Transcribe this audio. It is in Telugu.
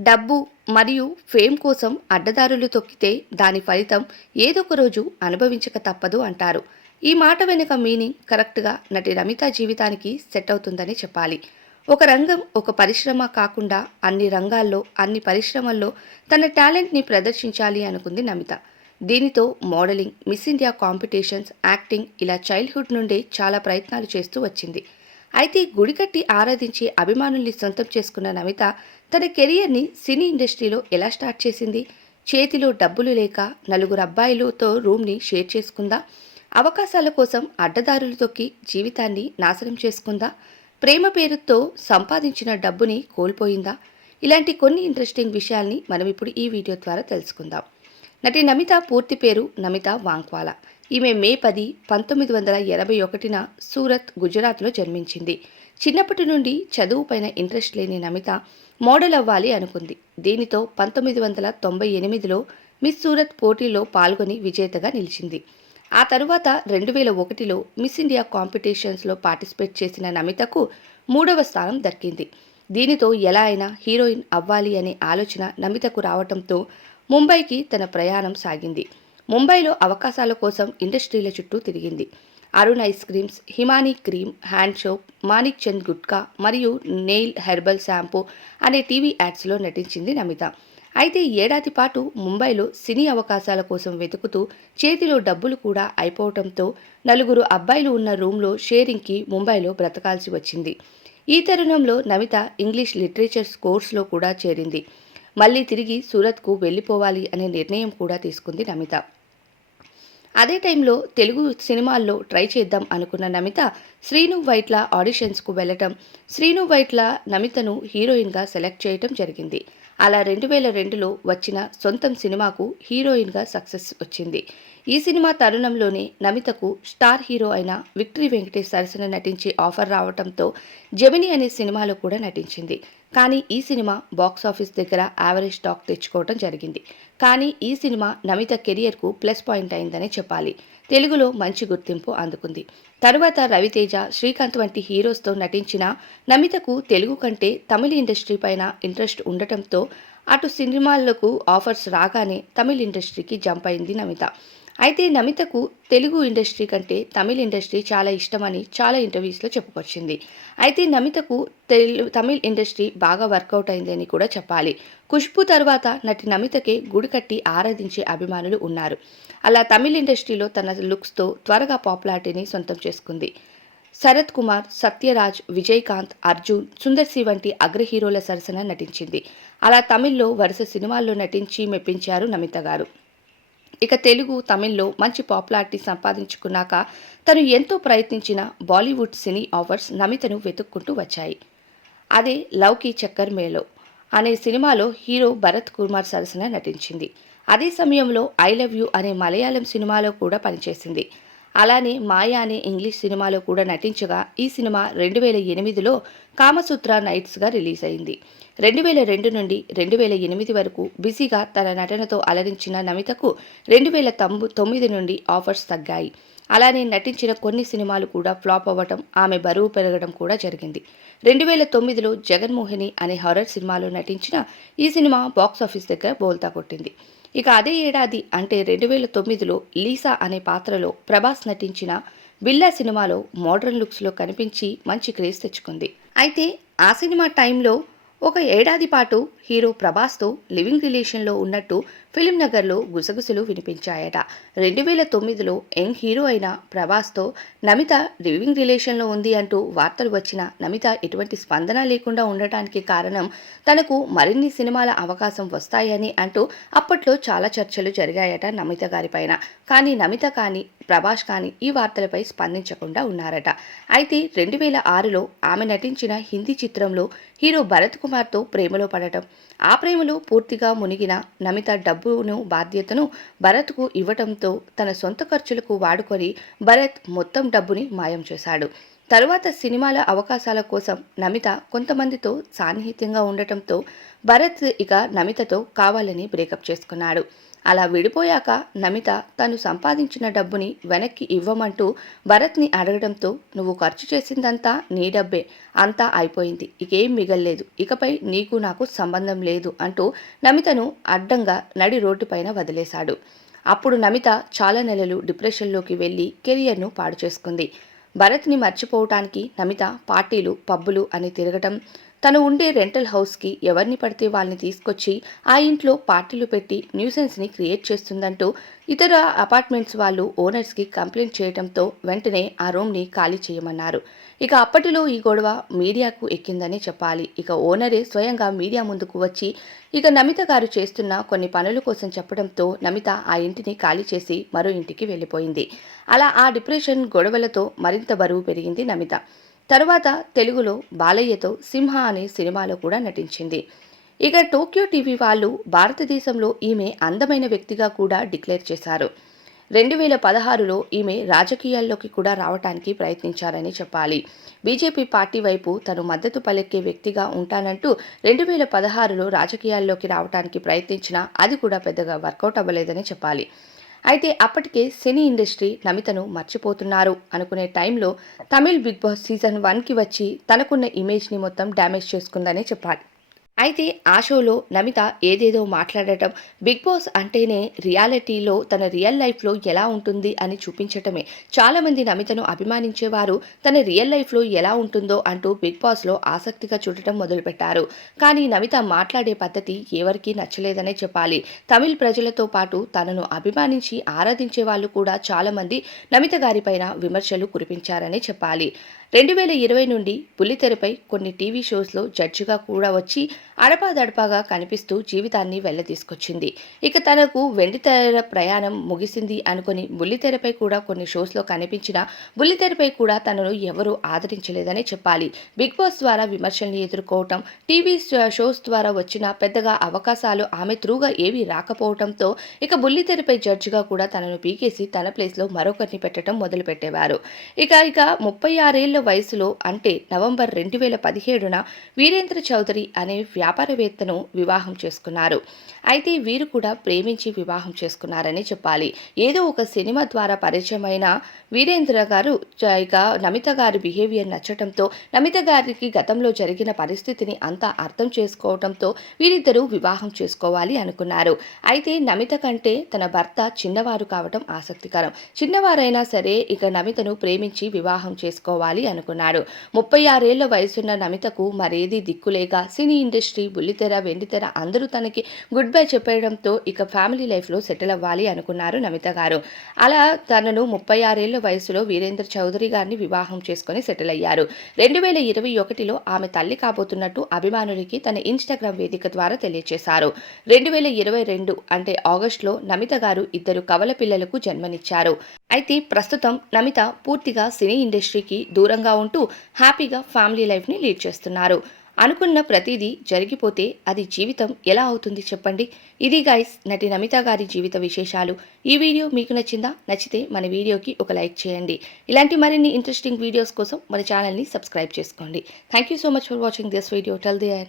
డబ్బు మరియు ఫేమ్ కోసం అడ్డదారులు తొక్కితే దాని ఫలితం ఏదొక రోజు అనుభవించక తప్పదు అంటారు. ఈ మాట వెనుక మీనింగ్ కరెక్ట్గా నటి రమిత జీవితానికి సెట్ అవుతుందని చెప్పాలి. ఒక రంగం ఒక పరిశ్రమ కాకుండా అన్ని రంగాల్లో అన్ని పరిశ్రమల్లో తన టాలెంట్ని ప్రదర్శించాలి అనుకుంది నమిత. దీనితో modelling, miss India competitions, acting ఇలా చైల్డ్హుడ్ నుండే చాలా ప్రయత్నాలు చేస్తూ వచ్చింది. అయితే గుడికట్టి ఆరాధించి అభిమానుల్ని సొంతం చేసుకున్న నమిత తన కెరియర్ని సినీ ఇండస్ట్రీలో ఎలా స్టార్ట్ చేసింది? చేతిలో డబ్బులు లేక నలుగురు అబ్బాయిలతో రూమ్ని షేర్ చేసుకుందా? అవకాశాల కోసం అడ్డదారులు తొక్కి జీవితాన్ని నాశనం చేసుకుందా? ప్రేమ పేరుతో సంపాదించిన డబ్బుని కోల్పోయిందా? ఇలాంటి కొన్ని ఇంట్రెస్టింగ్ విషయాల్ని మనం ఇప్పుడు ఈ వీడియో ద్వారా తెలుసుకుందాం. నటి నమిత పూర్తి పేరు నమిత వాంగ్వాలా. ఈమె మే 10, 1981న సూరత్, గుజరాత్లో జన్మించింది. చిన్నప్పటి నుండి చదువుపైన ఇంట్రెస్ట్ లేని నమిత మోడల్ అవ్వాలి అనుకుంది. దీనితో 1998లో మిస్ సూరత్ పోటీలో పాల్గొని విజేతగా నిలిచింది. ఆ తరువాత 2001లో మిస్ ఇండియా కాంపిటీషన్స్లో పార్టిసిపేట్ చేసిన నమితకు 3వ స్థానం దక్కింది. దీనితో ఎలా అయినా హీరోయిన్ అవ్వాలి అనే ఆలోచన నమితకు రావడంతో ముంబైకి తన ప్రయాణం సాగింది. ముంబైలో అవకాశాల కోసం ఇండస్ట్రీల చుట్టూ తిరిగింది. Arun ice creams, Himani cream, hand soap, Manik Chand gutka మరియు నెయిల్ హెర్బల్ షాంపూ అనే టీవీ యాడ్స్లో నటించింది నమిత. అయితే ఏడాది పాటు ముంబైలో సినీ అవకాశాల కోసం వెతుకుతూ చేతిలో డబ్బులు కూడా అయిపోవడంతో నలుగురు అబ్బాయిలు ఉన్న రూమ్లో షేరింగ్కి ముంబైలో బ్రతకాల్సి వచ్చింది. ఈ తరుణంలో నమిత ఇంగ్లీష్ లిటరేచర్ కోర్సులో కూడా చేరింది. మళ్ళీ తిరిగి సూరత్కు వెళ్ళిపోవాలి అనే నిర్ణయం కూడా తీసుకుంది నమిత. అదే టైంలో తెలుగు సినిమాల్లో ట్రై చేద్దాం అనుకున్న నమిత శ్రీను వైట్ల ఆడిషన్స్కు వెళ్ళటం, శ్రీను వైట్ల నమితను హీరోయిన్గా సెలెక్ట్ చేయటం జరిగింది. అలా 2002లో వచ్చిన సొంతం సినిమాకు హీరోయిన్గా సక్సెస్ వచ్చింది. ఈ సినిమా తరుణంలోనే నమితకు స్టార్ హీరో అయిన విక్టరీ వెంకటేష్ సరసన నటించే ఆఫర్ రావడంతో జెమిని అనే సినిమాలో కూడా నటించింది. కానీ ఈ సినిమా బాక్సాఫీస్ దగ్గర యావరేజ్ టాక్ తెచ్చుకోవడం జరిగింది. కానీ ఈ సినిమా నమిత కెరియర్కు ప్లస్ పాయింట్ అయిందనే చెప్పాలి. తెలుగులో మంచి గుర్తింపు అందుకుంది. తరువాత రవితేజ, శ్రీకాంత్ వంటి హీరోస్తో నటించిన నమితకు తెలుగు కంటే తమిళ ఇండస్ట్రీ పైన ఇంట్రెస్ట్ ఉండటంతో అటు సినిమాలకు ఆఫర్స్ రాగానే తమిళ ఇండస్ట్రీకి జంప్ అయింది నమిత. అయితే నమితకు తెలుగు ఇండస్ట్రీ కంటే తమిళ ఇండస్ట్రీ చాలా ఇష్టమని చాలా ఇంటర్వ్యూస్లో చెప్పుకొచ్చింది. అయితే నమితకు తమిళ ఇండస్ట్రీ బాగా వర్కౌట్ అయిందని కూడా చెప్పాలి. ఖుష్బూ తర్వాత నటి నమితకే గుడి కట్టి ఆరాధించే అభిమానులు ఉన్నారు. అలా తమిళ ఇండస్ట్రీలో తన లుక్స్తో త్వరగా పాపులారిటీని సొంతం చేసుకుంది. శరత్ కుమార్, సత్యరాజ్, విజయకాంత్, అర్జున్, సుందర్ సి వంటి అగ్ర హీరోల సరసన నటించింది. అలా తమిళ్లో వరుస సినిమాల్లో నటించి మెప్పించారు నమిత గారు. ఇక తెలుగు, తమిళ్లో మంచి పాపులారిటీ సంపాదించుకున్నాక తను ఎంతో ప్రయత్నించిన బాలీవుడ్ సినీ ఆఫర్స్ నమితను వెతుక్కుంటూ వచ్చాయి. అదే లవ్ కీ చక్కర్ మేలో అనే సినిమాలో హీరో భరత్ కుమార్ సరసన నటించింది. అదే సమయంలో ఐ లవ్ యూ అనే మలయాళం సినిమాలో కూడా పనిచేసింది. అలానే మాయా అనే ఇంగ్లీష్ సినిమాలో కూడా నటించగా ఈ సినిమా 2008లో కామసూత్ర నైట్స్గా రిలీజ్ అయింది. 2002 నుండి 2008 వరకు బిజీగా తన నటనతో అలరించిన నమితకు 2009 నుండి ఆఫర్స్ తగ్గాయి. అలానే నటించిన కొన్ని సినిమాలు కూడా ఫ్లాప్ అవ్వటం, ఆమె బరువు పెరగడం కూడా జరిగింది. 2009లో జగన్మోహిని అనే హారర్ సినిమాలో నటించిన ఈ సినిమా బాక్సాఫీస్ దగ్గర బోల్తా కొట్టింది. ఇక అదే ఏడాది అంటే 2009లో లీసా అనే పాత్రలో ప్రభాస్ నటించిన బిల్లా సినిమాలో మోడ్రన్ లుక్స్లో కనిపించి మంచి క్రేజ్ తెచ్చుకుంది. అయితే ఆ సినిమా టైంలో ఒక ఏడాది పాటు హీరో ప్రభాస్తో లివింగ్ రిలేషన్లో ఉన్నట్టు ఫిలిం నగర్లో గుసగుసలు వినిపించాయట. 2009లో యంగ్ హీరో అయిన ప్రభాస్తో నమిత లివింగ్ రిలేషన్లో ఉంది అంటూ వార్తలు వచ్చినా నమిత ఎటువంటి స్పందన లేకుండా ఉండటానికి కారణం తనకు మరిన్ని సినిమాల అవకాశం వస్తాయని అంటూ అప్పట్లో చాలా చర్చలు జరిగాయట నమిత గారిపైన. కానీ నమిత కానీ ప్రభాస్ కానీ ఈ వార్తలపై స్పందించకుండా ఉన్నారట. అయితే 2006లో ఆమె నటించిన హిందీ చిత్రంలో హీరో భరత్ కుమార్తో ప్రేమలో పడటం, ఆ ప్రేమలో పూర్తిగా మునిగిన నమిత డబ్బును బాధ్యతను భరత్కు ఇవ్వటంతో తన సొంత ఖర్చులకు వాడుకొని భరత్ మొత్తం డబ్బుని మాయం చేశాడు. తరువాత సినిమాల అవకాశాల కోసం నమిత కొంతమందితో సాన్నిహిత్యంగా ఉండటంతో భరత్ ఇక నమితతో కావాలని బ్రేకప్ చేసుకున్నాడు. అలా విడిపోయాక నమిత తను సంపాదించిన డబ్బుని వెనక్కి ఇవ్వమంటూ భరత్ని అడగడంతో, నువ్వు ఖర్చు చేసిందంతా నీ డబ్బే, అంతా అయిపోయింది, ఇకేం మిగల్లేదు, ఇకపై నీకు నాకు సంబంధం లేదు అంటూ నమితను అడ్డంగా నడి రోడ్డుపైన వదిలేశాడు. అప్పుడు నమిత చాలా నెలలు డిప్రెషన్లోకి వెళ్ళి కెరియర్ను పాడు చేసుకుంది. భరత్ని మర్చిపోవటానికి నమిత పార్టీలు, పబ్బులు అని తిరగటం, తను ఉండే రెంటల్ హౌస్కి ఎవరిని పడితే వాళ్ళని తీసుకొచ్చి ఆ ఇంట్లో పార్టీలు పెట్టి న్యూసెన్స్ని క్రియేట్ చేస్తుందంటూ ఇతర అపార్ట్మెంట్స్ వాళ్ళు ఓనర్స్కి కంప్లైంట్ చేయడంతో వెంటనే ఆ రూమ్ని ఖాళీ చేయమన్నారు. ఇక అప్పటిలో ఈ గొడవ మీడియాకు ఎక్కిందని చెప్పాలి. ఇక ఓనరే స్వయంగా మీడియా ముందుకు వచ్చి ఇక నమిత గారు చేస్తున్న కొన్ని పనుల కోసం చెప్పడంతో నమిత ఆ ఇంటిని ఖాళీ చేసి మరో ఇంటికి వెళ్ళిపోయింది. అలా ఆ డిప్రెషన్ గొడవలతో మరింత బరువు పెరిగింది నమిత. తరువాత తెలుగులో బాలయ్యతో సింహ అనే సినిమాలో కూడా నటించింది. ఇక టోక్యో టీవీ వాళ్ళు భారతదేశంలో ఈమె అందమైన వ్యక్తిగా కూడా డిక్లేర్ చేశారు. 2016లో ఈమె రాజకీయాల్లోకి కూడా రావటానికి ప్రయత్నించారని చెప్పాలి. బీజేపీ పార్టీ వైపు తను మద్దతు పలికే వ్యక్తిగా ఉంటానంటూ 2016లో రాజకీయాల్లోకి రావటానికి ప్రయత్నించినా అది కూడా పెద్దగా వర్కౌట్ అవ్వలేదని చెప్పాలి. అయితే అప్పటికే సినీ ఇండస్ట్రీ నమితను మర్చిపోతున్నారు అనుకునే టైంలో తమిళ్ బిగ్ బాస్ సీజన్ 1కి వచ్చి తనకున్న ఇమేజ్ని మొత్తం డ్యామేజ్ చేసుకుందనే చెప్పాలి. అయితే ఆ షోలో నమిత ఏదేదో మాట్లాడటం, బిగ్ బాస్ అంటేనే రియాలిటీలో తన రియల్ లైఫ్లో ఎలా ఉంటుంది అని చూపించటమే. చాలామంది నమితను అభిమానించేవారు తన రియల్ లైఫ్లో ఎలా ఉంటుందో అంటూ బిగ్ బాస్లో ఆసక్తిగా చూడటం మొదలుపెట్టారు. కానీ నమిత మాట్లాడే పద్ధతి ఎవరికీ నచ్చలేదనే చెప్పాలి. తమిళ్ ప్రజలతో పాటు తనను అభిమానించి ఆరాధించే వాళ్ళు కూడా చాలామంది నమిత గారిపైన విమర్శలు కురిపించారనే చెప్పాలి. 2020 నుండి బుల్లితెరపై కొన్ని టీవీ షోస్లో జడ్జిగా కూడా వచ్చి అడపాదడపాగా కనిపిస్తూ జీవితాన్ని వెళ్లదీసుకొచ్చింది. ఇక తనకు వెండితెర ప్రయాణం ముగిసింది అనుకుని బుల్లితెరపై కూడా కొన్ని షోస్లో కనిపించినా బుల్లితెరపై కూడా తనను ఎవరూ ఆదరించలేదనే చెప్పాలి. బిగ్ బాస్ ద్వారా విమర్శల్ని ఎదుర్కోవటం, టీవీ షోస్ ద్వారా వచ్చిన పెద్దగా అవకాశాలు ఆమె త్రూగా ఏవీ రాకపోవడంతో ఇక బుల్లితెరపై జడ్జిగా కూడా తనను పీకేసి తన ప్లేస్లో మరొకరిని పెట్టడం మొదలుపెట్టేవారు. ఇక 36 ఏళ్ల వయసులో అంటే నవంబర్ 2017న వీరేంద్ర చౌదరి అనే వ్యాపారవేత్తను వివాహం చేసుకున్నారు. అయితే వీరు కూడా ప్రేమించి వివాహం చేసుకున్నారని చెప్పాలి. ఏదో ఒక సినిమా ద్వారా పరిచయమైన వీరేంద్ర గారు ఇక నమిత గారి బిహేవియర్ నచ్చటంతో, నమిత గారికి గతంలో జరిగిన పరిస్థితిని అంతా అర్థం చేసుకోవడంతో వీరిద్దరూ వివాహం చేసుకోవాలి అనుకున్నారు. అయితే నమిత కంటే తన భర్త చిన్నవారు కావటం ఆసక్తికరం. చిన్నవారైనా సరే ఇక నమితను ప్రేమించి వివాహం చేసుకోవాలి అనుకున్నాడు. 36 ఏళ్ల వయసున్న నమితకు మరేది దిక్కులేక సినీ ఇండస్ట్రీ, బుల్లితెర, వెండితెర అందరూ తనకి గుడ్ బై చెప్పడంతో ఇక ఫ్యామిలీ లైఫ్లో సెటిల్ అవ్వాలి అనుకున్నారు నమిత గారు. అలా తనను 36 ఏళ్ల వయసులో వీరేంద్ర చౌదరి గారిని వివాహం చేసుకుని సెటిల్ అయ్యారు. 2021లో ఆమె తల్లి కాబోతున్నట్టు అభిమానులకి తన ఇన్స్టాగ్రామ్ వేదిక ద్వారా తెలియజేశారు. 2022 అంటే ఆగస్టులో నమిత గారు ఇద్దరు కవల పిల్లలకు జన్మనిచ్చారు. అయితే ప్రస్తుతం నమిత పూర్తిగా సినీ ఇండస్ట్రీకి దూరంగా ఉంటూ హ్యాపీగా ఫ్యామిలీ లైఫ్ని లీడ్ చేస్తున్నారు. అనుకున్న ప్రతిదీ జరిగిపోతే అది జీవితం ఎలా అవుతుంది చెప్పండి? ఇది గైస్ నటి నమిత గారి జీవిత విశేషాలు. ఈ వీడియో మీకు నచ్చిందా? నచ్చితే మన వీడియోకి ఒక లైక్ చేయండి. ఇలాంటి మరిన్ని ఇంట్రెస్టింగ్ వీడియోస్ కోసం మన ఛానల్ని సబ్స్క్రైబ్ చేసుకోండి. Thank you so much for watching this video. Till the end.